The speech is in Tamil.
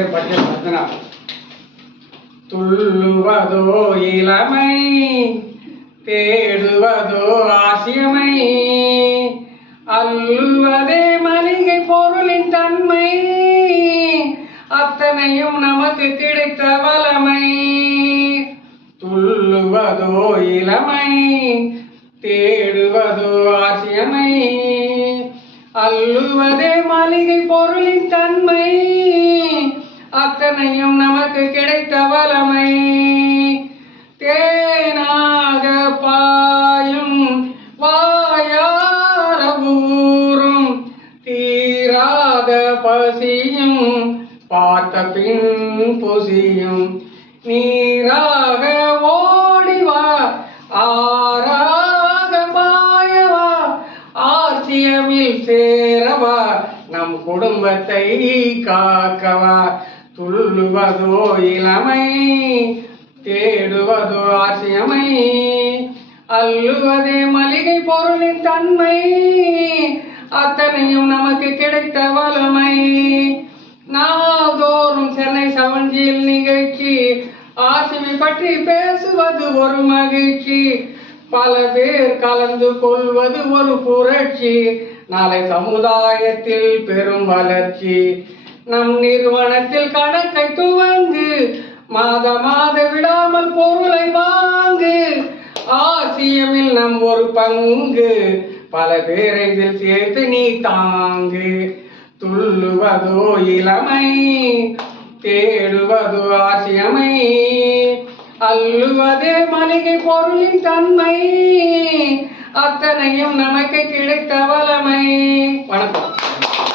பேர் பட்டியல் பத்தினா துள்ளுவதோ இளமை தேடுவதோ ஆசியமை அல்லுவதே மளிகை பொருளின் தன்மை அத்தனையும் நமக்கு கிடைத்த வளமை துள்ளுவதோ இளமை தேடுவதோ ஆசியமை அல்லுவதே மளிகை பொருளின் தன்மை அத்தனையும் நமக்கு கிடைத்த வளமை தேனாக பாயும் வாயார ஊரும் தீராத பசியும் பார்த்த பின் புசியும் நீராக ஓடிவா ஆறாக பாயவா ஆசியமில் சேரவா நம் குடும்பத்தை காக்கவா துள்ளுவதோ இளமை தேடுவதோ ஆசியமை அல்லுவதே மளிகை பொருளின் தன்மை அத்தனையும் நமக்கு கிடைத்த வளமை நாள்தோறும் சென்னை சவஞ்சியில் நிகழ்ச்சி ஆசிமை பற்றி பேசுவது ஒரு மகிழ்ச்சி பல பேர் கலந்து கொள்வது ஒரு புரட்சி நாளை சமுதாயத்தில் பெரும் வளர்ச்சி நம் நிறுவனத்தில் கணக்கை துவங்கு மாத விடாமல் பொருளை வாங்கு ஆசியமில் நம் ஒரு பங்கு பல பேரை இதில் சேர்த்து நீ தாங்கு துள்ளுவதோ இளமை தேடுவதோ ஆசியமை அல்லுவதே மளிகை பொருளின் தன்மை அத்தனையும் நமக்கு கிடைத்த வளமை. வணக்கம்.